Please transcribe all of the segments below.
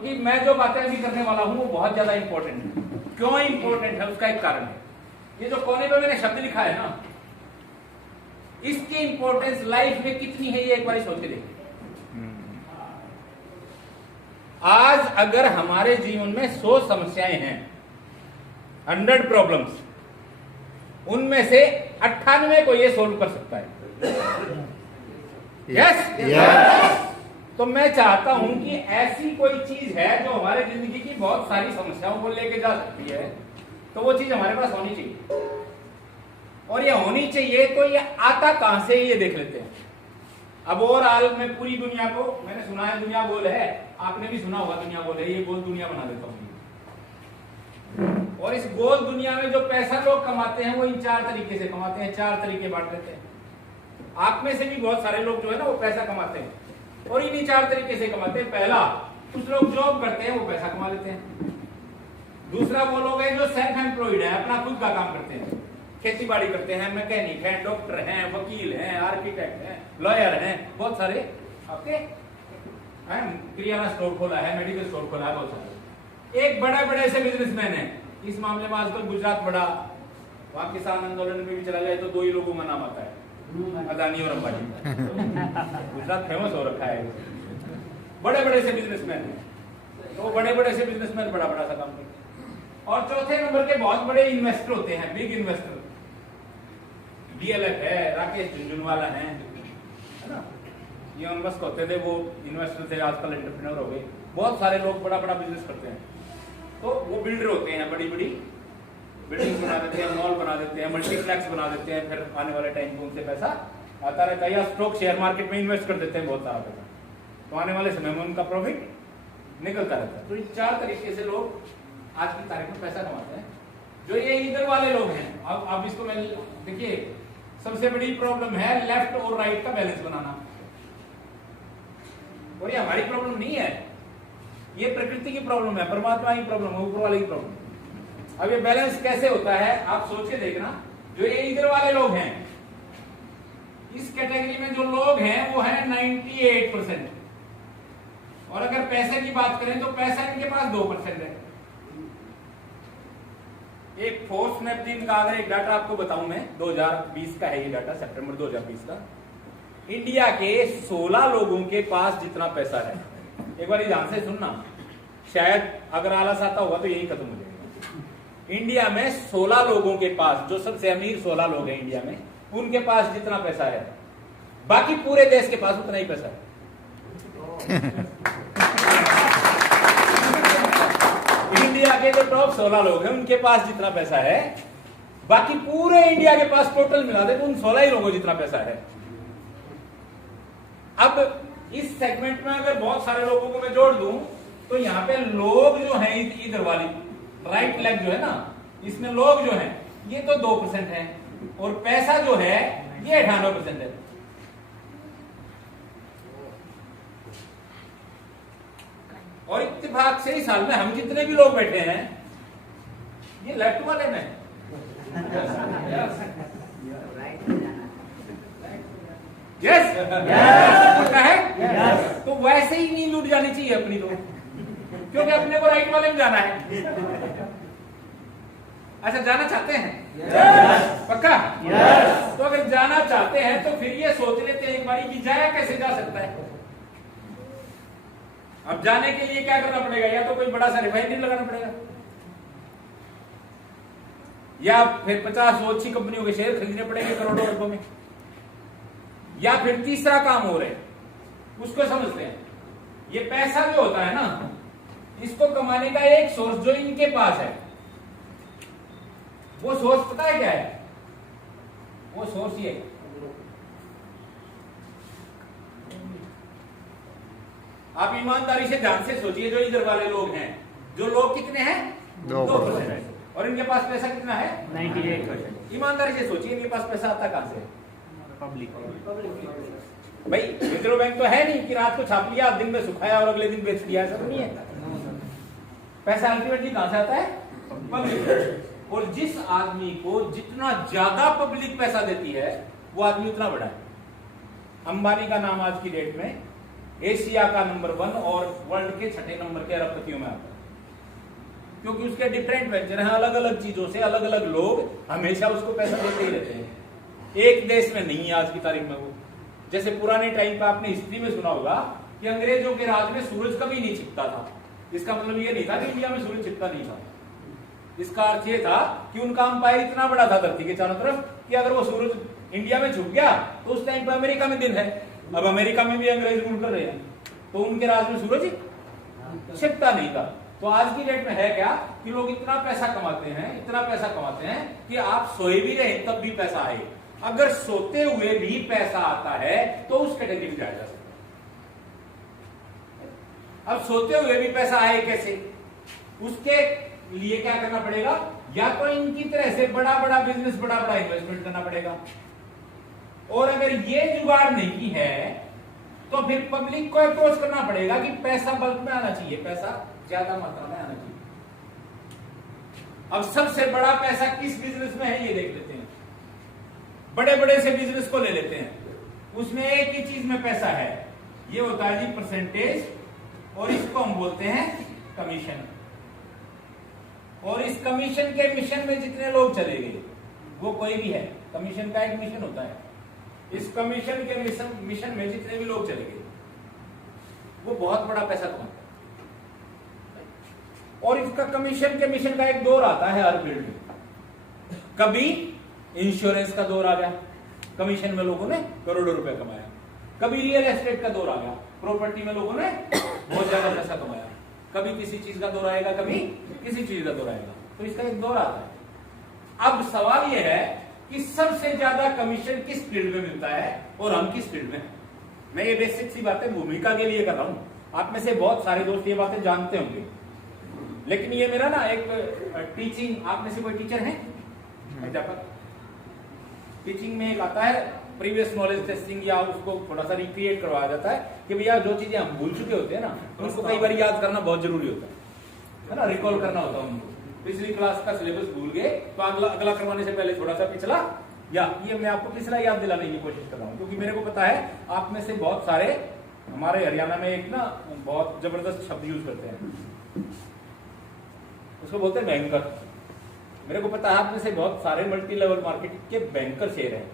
क्योंकि मैं जो बातें अभी करने वाला हूं वो बहुत ज्यादा इंपॉर्टेंट है। क्यों इंपॉर्टेंट है उसका एक कारण है। ये जो कोने पे मैंने शब्द लिखा है ना, इसकी इंपॉर्टेंस लाइफ में कितनी है ये एक बार सोच के देखिए। आज अगर हमारे जीवन में 100 समस्याएं हैं, 100 प्रॉब्लम्स, उनमें से 98 को ये सोल्व कर सकता है। यस। तो मैं चाहता हूं कि ऐसी कोई चीज है जो हमारे जिंदगी की बहुत सारी समस्याओं को लेके जा सकती है, तो वो चीज हमारे पास होनी चाहिए। और ये होनी चाहिए तो ये आता कहां से ये देख लेते हैं। अब ओवरऑल में पूरी दुनिया को, मैंने सुना है दुनिया गोल है, आपने भी सुना होगा दुनिया गोल है, ये गोल दुनिया बना देता हूं। और इस गोल दुनिया में जो पैसा लोग कमाते हैं वो इन 4 तरीके से कमाते हैं, 4 तरीके बांट देते हैं। आप में से भी बहुत सारे लोग जो है ना वो पैसा कमाते हैं और इन्हीं 4 तरीके से कमाते हैं। पहला, कुछ लोग जॉब करते हैं वो पैसा कमा लेते हैं। दूसरा, वो लोग हैं जो सेल्फ एम्प्लॉयड है, अपना खुद का काम करते हैं, खेती बाड़ी करते हैं, मैकेनिक हैं, डॉक्टर हैं, वकील हैं, आर्किटेक्ट हैं, लॉयर हैं, बहुत सारे आपके किराना स्टोर खोला है, मेडिकल स्टोर खोला है, बहुत सारे। एक बड़े से बिजनेसमैन है। इस मामले में आजकल गुजरात बड़ा, वहां किसान आंदोलन में भी चला जाए तो 2 ही लोगों का नाम आता है, अदानी और अंबानी। गुजरात फेमस हो रखा है। बड़े से बिजनेसमैन है, तो बड़े से बिजनेसमैन बड़ा सा काम करते हैं। और चौथे नंबर के बहुत बड़े इन्वेस्टर होते हैं, बिग इन्वेस्टर। DLF है, राकेश झुंझुनवाला है ना, इलॉन मस्क होते थे, वो इन्वेस्टर थे, आजकल एंटरप्रेन्योर हो गए। बहुत सारे लोग बड़ा बिजनेस करते हैं, तो वो बिल्डर होते हैं, बड़ी बिल्डिंग बना देते हैं, मॉल बना देते हैं, मल्टीप्लेक्स बना देते हैं, फिर आने वाले टाइम पे उनसे पैसा आता रहता है। या स्टॉक शेयर मार्केट में इन्वेस्ट कर देते हैं बहुत सारा पैसा, तो आने वाले समय में उनका प्रॉफिट निकलता रहता है। तो इन 4 तरीके से लोग आज की तारीख में पैसा कमाते हैं। जो ये इधर वाले लोग हैं, अब इसको मैं देखिए, सबसे बड़ी प्रॉब्लम है लेफ्ट और राइट का बैलेंस बनाना। और ये हमारी प्रॉब्लम नहीं है, ये प्रकृति की प्रॉब्लम है, परमात्मा की प्रॉब्लम है, ऊपर वाले की प्रॉब्लम। अब ये बैलेंस कैसे होता है आप सोच के देखना। जो ये इधर वाले लोग हैं, इस कैटेगरी में जो लोग हैं वो है 98%। और अगर पैसे की बात करें तो पैसा इनके पास 2% है। एक फोर्स मैगजीन का अगर एक डाटा आपको बताऊं मैं, 2020 का है ये डाटा, सितंबर 2020 का। इंडिया के 16 लोगों के पास जितना पैसा है, एक बार ध्यान से सुनना, शायद अगर आलस आता होगा तो यही खत्म हो जाएगा। इंडिया में 16 लोगों के पास, जो सबसे अमीर 16 लोग हैं इंडिया में, उनके पास जितना पैसा है, बाकी पूरे देश के पास उतना ही पैसा है। इंडिया के जो टॉप 16 लोग हैं उनके पास जितना पैसा है, बाकी पूरे इंडिया के पास टोटल मिला दे तो उन 16 ही लोगों जितना पैसा है। अब इस सेगमेंट में अगर बहुत सारे लोगों को मैं जोड़ दूं तो यहाँ पे लोग जो हैं इधर वाली राइट लेग जो है ना, इसमें लोग जो हैं ये तो 2% है और पैसा जो है ये 98% है। और इत्तेफाक से इस साल में हम जितने भी लोग बैठे हैं ये लेफ्ट वाले में यस है। तो वैसे ही नींद उठ जानी चाहिए अपनी तो, क्योंकि अपने को राइट वाले में जाना है। अच्छा, जाना चाहते हैं? पक्का? तो अगर जाना चाहते हैं तो फिर ये सोच लेते हैं एक बारी कि जाया कैसे जा सकता है। अब जाने के लिए क्या करना पड़ेगा, या तो कोई बड़ा सा रिफाइनरी लगाना पड़ेगा, या फिर 50 अच्छी कंपनियों के शेयर खरीदने पड़ेंगे करोड़ों रुपयों में, या फिर तीसरा काम हो रहा है, उसको समझते हैं। ये पैसा जो होता है ना, इसको कमाने का एक सोर्स जो इनके पास है, वो सोर्स पता है क्या है? वो सोर्स ये, आप ईमानदारी से ध्यान से सोचिए, जो इधर वाले लोग हैं, जो लोग कितने हैं? 2%। और इनके पास पैसा कितना है? 98%। ईमानदारी से सोचिए, इनके पास पैसा आता कहां से? पब्लिक। भाई रिजर्व बैंक तो है नहीं कि रात को छाप लिया, दिन में सुखाया और अगले दिन बेच दिया, ऐसा नहीं है। पैसा अल्टीमेटली कहां से आता है? पब्लिक। और जिस आदमी को जितना ज्यादा पब्लिक पैसा देती है वो आदमी उतना बड़ा है। अंबानी का नाम आज की डेट में एशिया का नंबर 1 और वर्ल्ड के 6 नंबर के अरबपतियों में आता है, क्योंकि उसके डिफरेंट वेंचर हैं, अलग अलग चीजों से अलग अलग लोग हमेशा उसको पैसा देते ही रहते हैं। एक देश में नहीं है आज की तारीख में वो। जैसे पुराने टाइम पे आपने हिस्ट्री में सुना होगा कि अंग्रेजों के राज में सूरज कभी नहीं छिपता था। इसका मतलब ये नहीं था कि इंडिया में सूरज छिपता नहीं था, इसका अर्थ ये था कि उनका अंपायर इतना बड़ा था धरती के चारों तरफ कि अगर वो सूरज इंडिया में छुप गया तो उस टाइम पे अमेरिका में दिन है। अब अमेरिका में भी अंग्रेज रूल कर रहे हैं, तो उनके राज में सूरज छिपता नहीं था। तो आज की डेट में है क्या कि लोग इतना पैसा कमाते हैं, इतना पैसा कमाते हैं कि आप सोए भी रहे तब भी पैसा आए। अगर सोते हुए भी पैसा आता है तो उस कैटेगरी में जाया जा सकता है। अब सोते हुए भी पैसा आए कैसे, उसके लिए क्या करना पड़ेगा, या तो इनकी तरह से बड़ा बड़ा बिजनेस, बड़ा बड़ा इन्वेस्टमेंट करना पड़ेगा, और अगर ये जुगाड़ नहीं है तो फिर पब्लिक को अप्रोच करना पड़ेगा कि पैसा बल्क में आना चाहिए, पैसा ज्यादा मात्रा में आना चाहिए। अब सबसे बड़ा पैसा किस बिजनेस में है ये देख लेते हैं। बड़े बड़े से बिजनेस को ले लेते हैं, उसमें एक ही चीज में पैसा है, ये होता है जी परसेंटेज, और इसको हम बोलते हैं कमीशन। और इस कमीशन के मिशन में जितने लोग चले गए, वो कोई भी है, कमीशन का एक मिशन होता है, इस कमीशन के मिशन में जितने भी लोग चले गए वो बहुत बड़ा पैसा कमाते हैं। और इसका कमीशन के मिशन का एक दौर आता है हर फील्ड में। कभी इंश्योरेंस का दौर आ गया, कमीशन में लोगों ने करोड़ों रुपए कमाया। कभी रियल एस्टेट का दौर आ गया, प्रॉपर्टी में लोगों ने बहुत ज्यादा पैसा कमाया। कभी किसी चीज का दौर आएगा, कभी किसी चीज का दौर आएगा, तो इसका एक दौर आता है। अब सवाल यह है कि सबसे ज्यादा कमीशन किस फील्ड में मिलता है और हम किस फील्ड में हैं। मैं ये बेसिक सी बातें भूमिका के लिए कर रहा हूं। आप में से बहुत सारे दोस्त ये बातें जानते होंगे, लेकिन ये मेरा ना एक टीचिंग, आप में से कोई टीचर है, अध्यापक? टीचिंग में एक आता है प्रीवियस नॉलेज टेस्टिंग, या उसको थोड़ा सा रिक्रिएट करवाया जाता है कि भैया जो चीजें हम भूल चुके होते हैं ना, उनको कई बार याद करना बहुत जरूरी होता है ना, रिकॉल करना होता है उनको। पिछली क्लास का सिलेबस भूल गए तो अगला करवाने से पहले थोड़ा सा पिछला, या ये मैं आपको पिछला याद दिलाने की कोशिश कर रहा हूँ, क्योंकि मेरे को पता है आप में से बहुत सारे, हमारे हरियाणा में एक ना बहुत जबरदस्त शब्द यूज करते हैं, उसको बोलते हैं बैंकर। मेरे को पता है आप में से बहुत सारे मल्टी लेवल मार्केट के बैंकर शेयर हैं,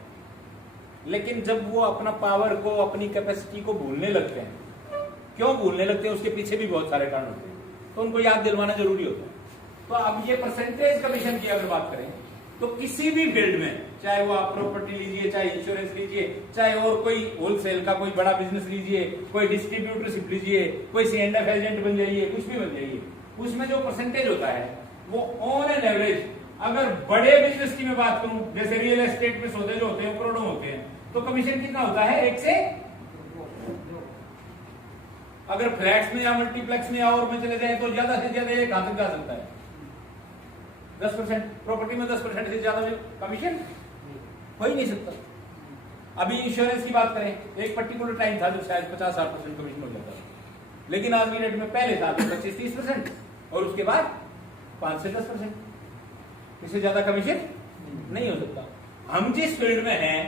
लेकिन जब वो अपना पावर को, अपनी कैपेसिटी को भूलने लगते हैं, क्यों भूलने लगते हैं उसके पीछे भी बहुत सारे कारण होते हैं, तो उनको याद दिलवाना जरूरी होता है। तो अब ये परसेंटेज कमीशन की अगर बात करें तो किसी भी फील्ड में, चाहे वो आप प्रॉपर्टी लीजिए, चाहे इंश्योरेंस लीजिए, चाहे और कोई होलसेल का कोई बड़ा बिजनेस लीजिए, कोई डिस्ट्रीब्यूटरशिप लीजिए, कोई C&F एजेंट बन जाइए, कुछ भी बन जाइए, उसमें जो परसेंटेज होता है वो ऑन एन एवरेज, अगर बड़े बिजनेस की मैं बात करूं, जैसे रियल एस्टेट में सौदे जो होते हैं करोड़ों होते हैं, तो कमीशन कितना होता है? 1 से, अगर फ्लैट्स में या मल्टीप्लेक्स में या और में चले जाए तो ज्यादा से ज्यादा ये कहां तक जा सकता है? 10%। प्रॉपर्टी में 10% से ज्यादा कमीशन हो ही नहीं सकता। अभी इंश्योरेंस की बात करें, एक पर्टिकुलर टाइम था जब शायद 50-60% कमीशन हो जाता था, लेकिन आज की डेट में पहले साल में 25-30% और उसके बाद 5 से 10%, इससे ज्यादा कमीशन नहीं हो सकता। हम जिस फील्ड में हैं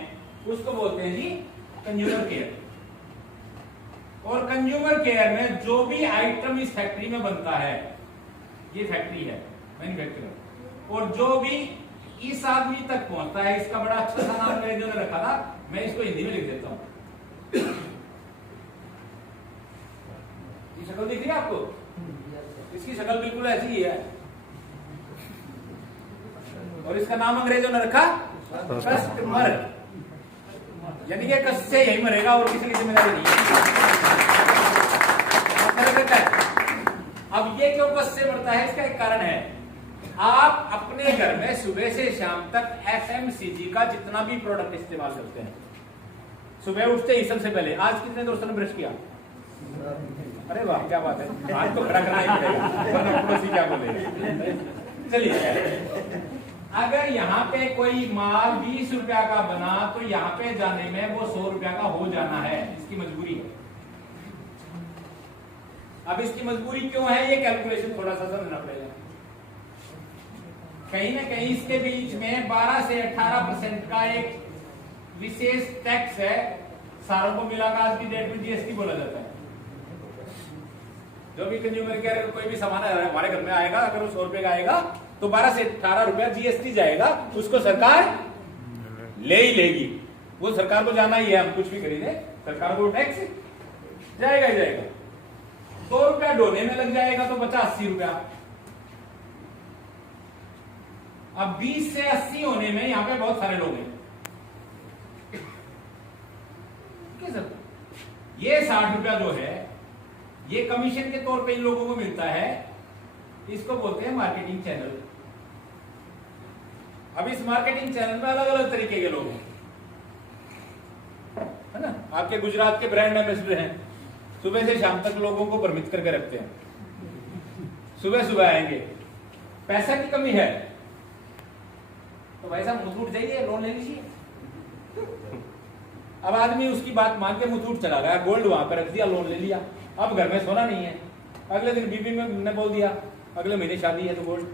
उसको बोलते हैं जी कंज्यूमर केयर, और कंज्यूमर केयर में जो भी आइटम इस फैक्ट्री में बनता है, ये फैक्ट्री है मैन्युफैक्चरर, और जो भी इस आदमी तक पहुंचता है, इसका बड़ा अच्छा सा नाम अंग्रेजों ने रखा था, मैं इसको हिंदी में लिख देता हूं। ये शक्ल दिख रही है आपको? इसकी शक्ल बिल्कुल ऐसी ही है, और इसका नाम अंग्रेजों ने रखा कस्टमर, यानी कि कष्ट से यही मरेगा और किसी की जिम्मेदारी नहीं है। अब ये क्यों कष्ट से मरता है, इसका एक कारण है। आप अपने घर में सुबह से शाम तक FMCG का जितना भी प्रोडक्ट इस्तेमाल करते हैं, सुबह उठते ही सबसे पहले, आज कितने दोस्तों ने ब्रश किया? अरे वाह क्या बात है, आज तो खड़ा करना ही पड़ेगा, पड़ोसी क्या बोले। चलिए, अगर यहाँ पे कोई माल 20 रुपया का बना तो यहाँ पे जाने में वो 100 रुपया का हो जाना है, इसकी मजबूरी है। अब इसकी मजबूरी क्यों है, ये कैलकुलेशन थोड़ा सा समझना पड़ेगा। कहीं ना कहीं इसके बीच में 12 से 18% का एक विशेष टैक्स है, सारों को मिलाकर आज की डेट में GST बोला जाता है। जो भी कंज्यूमर केयर कोई भी सामान हमारे घर में आएगा, अगर वो 100 रुपए का आएगा तो 12 से 18 रुपया जीएसटी जाएगा, उसको सरकार ले ही लेगी। वो सरकार को जाना ही है, हम कुछ भी खरीदे सरकार को टैक्स जाएगा ही जाएगा। 100 रुपया ढोने में लग जाएगा तो बचा 80 रुपया। अब 20 से 80 होने में यहां पे बहुत सारे लोग हैं। सर ये 60 रुपया जो है ये कमीशन के तौर पे इन लोगों को मिलता है, इसको बोलते हैं मार्केटिंग चैनल। अब इस मार्केटिंग चैनल में अलग अलग तरीके के लोग हैं, है ना। आपके गुजरात के ब्रांड एम्बेसडर हैं, सुबह से शाम तक लोगों को भ्रमित करके रखते हैं। सुबह सुबह आएंगे, पैसा की कमी है तो भाई साहब मुथूट जाइए, लोन ले लीजिए। अब आदमी उसकी बात मान के मुथूट चला गया, गोल्ड वहां पर रख दिया, लोन ले लिया। अब घर में सोना नहीं है, अगले दिन बीबी ने बोल दिया अगले महीने शादी है तो गोल्ड,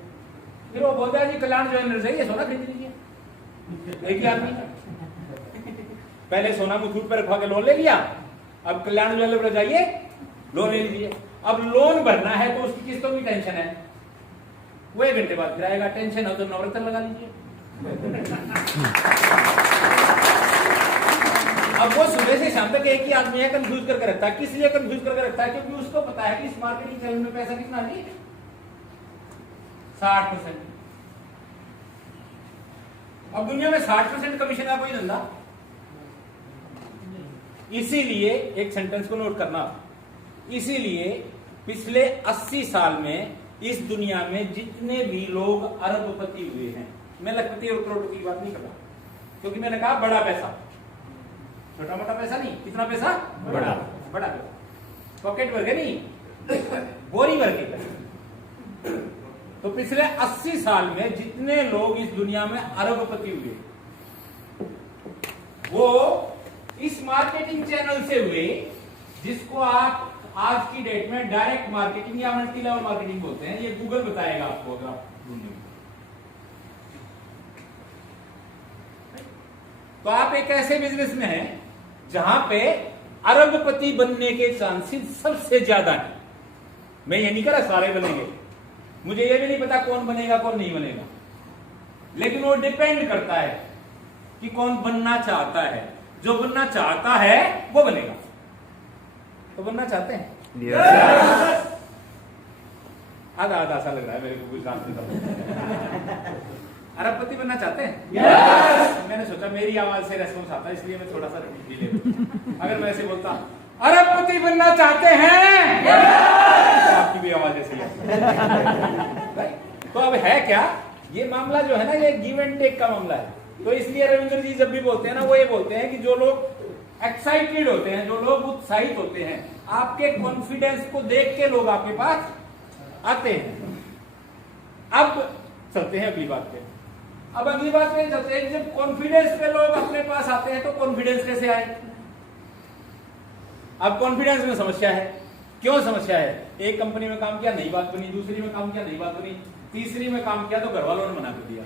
फिर वो बोलता है जी कल्याण ज्वेलर्स जाइए सोना खरीद लीजिए। एक ही आदमी पहले सोना मुथूट पर रखवा के लोन ले लिया, अब कल्याण ज्वेलर पर जाइए लोन ले लीजिए। अब लोन भरना है तो उसकी किस्तों की टेंशन है, वो 1 घंटे बाद गिराएगा। टेंशन हो तो नवरत्न लगा लीजिए। अब वो सुबह से शाम तक एक ही आदमी है, कंफ्यूज करके रखता है। किस लिए कंफ्यूज करके रखता है? क्योंकि उसको पता है कि इस मार्केटिंग चैनल में पैसा कितना है, 60%। अब दुनिया में 60% कमीशन का कोई धंधा, इसीलिए एक सेंटेंस को नोट करना, इसीलिए पिछले 80 साल में इस दुनिया में जितने भी लोग अरबपति हुए हैं, मैं लखपति और करोड़पति की बात नहीं कर रहा, क्योंकि मैंने कहा बड़ा पैसा, छोटा मोटा पैसा नहीं। कितना पैसा? बड़ा बड़ा। पॉकेट भर के नहीं, बोरी भर के। तो पिछले 80 साल में जितने लोग इस दुनिया में अरबपति हुए वो इस मार्केटिंग चैनल से हुए, जिसको आप आज की डेट में डायरेक्ट मार्केटिंग या मल्टी लेवल मार्केटिंग बोलते हैं। ये गूगल बताएगा आपको अगर आप ढूंढेंगे तो। आप एक ऐसे बिजनेस में हैं जहां पे अरबपति बनने के चांसेस सबसे ज्यादा है। मैं ये नहीं कह रहा सारे बनेंगे, मुझे ये भी नहीं पता कौन बनेगा कौन नहीं बनेगा, लेकिन वो डिपेंड करता है कि कौन बनना चाहता है। जो बनना चाहता है वो बनेगा। तो बनना चाहते हैं? yes! आधा आधा सा लग रहा है मेरे को गुजरात में। अरबपति बनना चाहते हैं? yes! मैंने सोचा मेरी आवाज से रेस्पॉन्स आता है, इसलिए मैं थोड़ा सा डिले। अगर मैं ऐसे बोलता अरबपति बनना चाहते हैं, yes! तो आपकी भी आवाज ऐसी है। तो अब है क्या, ये मामला जो है ना, ये गिव एंड टेक का मामला है। तो इसलिए रविंद्र जी जब भी बोलते हैं ना, वो ये बोलते हैं कि जो लोग एक्साइटेड होते हैं, जो लोग उत्साहित होते हैं, आपके कॉन्फिडेंस को देख के लोग आपके पास आते हैं। अब चलते हैं अगली बात पे। अब अगली बात पे चलते हैं, जब कॉन्फिडेंस पे लोग अपने पास आते हैं तो कॉन्फिडेंस कैसे आए? अब कॉन्फिडेंस में समस्या है। क्यों समस्या है? एक कंपनी में काम किया, नई बात बनी, दूसरी में काम किया, नई बात बनी, तीसरी में काम किया तो घर वालों ने मना कर दिया।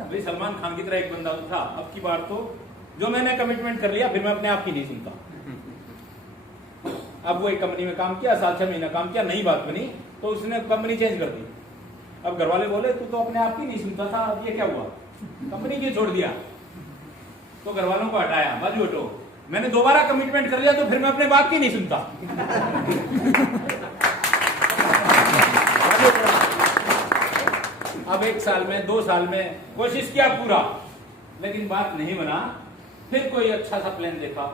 भाई सलमान खान की तरह एक बंदा था, अब की बार तो जो मैंने कमिटमेंट कर लिया फिर मैं अपने आप की नहीं सुनता। अब वो एक कंपनी में काम किया, 7-6 महीना काम किया, नई बात बनी तो उसने कंपनी चेंज कर दी। अब घर वाले बोले तू तो अपने आप की नहीं सुनता था, अब ये क्या हुआ, कंपनी क्यों छोड़ दिया? तो घर वालों को हटाया, बाजू हटो। मैंने दोबारा कमिटमेंट कर लिया तो फिर मैं अपने बाप की नहीं सुनता। अब 1 साल में 2 साल में कोशिश किया पूरा, लेकिन बात नहीं बना। फिर कोई अच्छा सा प्लान देखा,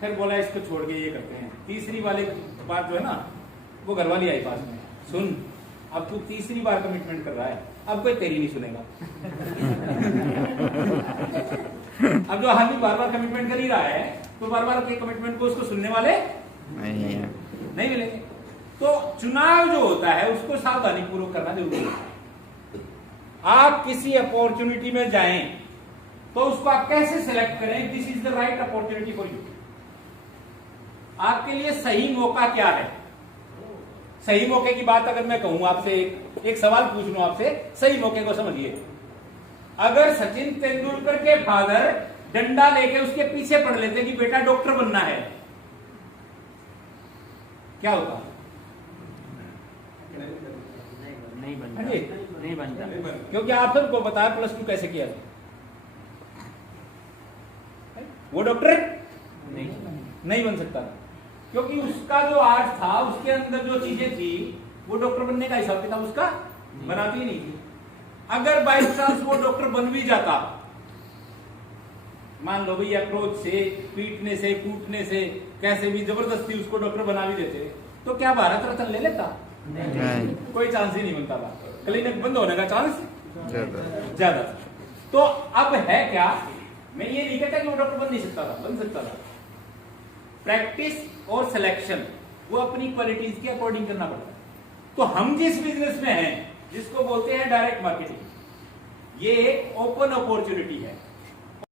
फिर बोला इसको छोड़ के ये करते हैं। तीसरी वाली बात जो है ना, वो घरवाली आई पास में, सुन अब तू तीसरी बार कमिटमेंट कर रहा है, अब कोई तेरी नहीं सुनेगा। अब जो आदमी बार बार कमिटमेंट कर ही रहा है तो बार बार के कमिटमेंट को उसको सुनने वाले नहीं मिलेंगे। तो चुनाव जो होता है उसको सावधानी पूर्वक करना जरूरी है। आप किसी अपॉर्चुनिटी में जाएं तो उसको आप कैसे सिलेक्ट करें? This is the right opportunity for you. आपके लिए सही मौका क्या है? सही मौके की बात अगर मैं कहूं आपसे, एक सवाल पूछ लूं आपसे, सही मौके को समझिए। अगर सचिन तेंदुलकर के फादर डंडा लेके उसके पीछे पड़ लेते कि बेटा डॉक्टर बनना है, क्या होता? नहीं बनता, हाँ जी। नहीं बनता, क्योंकि आप सबको बताया प्लस 2 कैसे किया था। वो डॉक्टर नहीं बन सकता, क्योंकि उसका जो आर्ट था उसके अंदर जो चीजें थी वो डॉक्टर बनने का हिसाब किताब उसका बनाती ही नहीं थी। अगर बाई चांस वो डॉक्टर बन भी जाता, मान लो भैया क्रोध से, पीटने से, कूटने से, कैसे भी जबरदस्ती उसको डॉक्टर बना भी देते, तो क्या भारत रत्न ले लेता? नहीं। कोई चांस ही नहीं बनता था, क्लिनिक बंद होने का चांस ज्यादा था। तो अब है क्या, मैं ये नहीं कहता कि वो डॉक्टर बन नहीं सकता था, बन सकता था। प्रैक्टिस और सिलेक्शन वो अपनी क्वालिटीज के अकॉर्डिंग करना पड़ता है। तो हम जिस बिजनेस में हैं, जिसको बोलते हैं डायरेक्ट मार्केटिंग, ये एक ओपन अपॉर्चुनिटी है।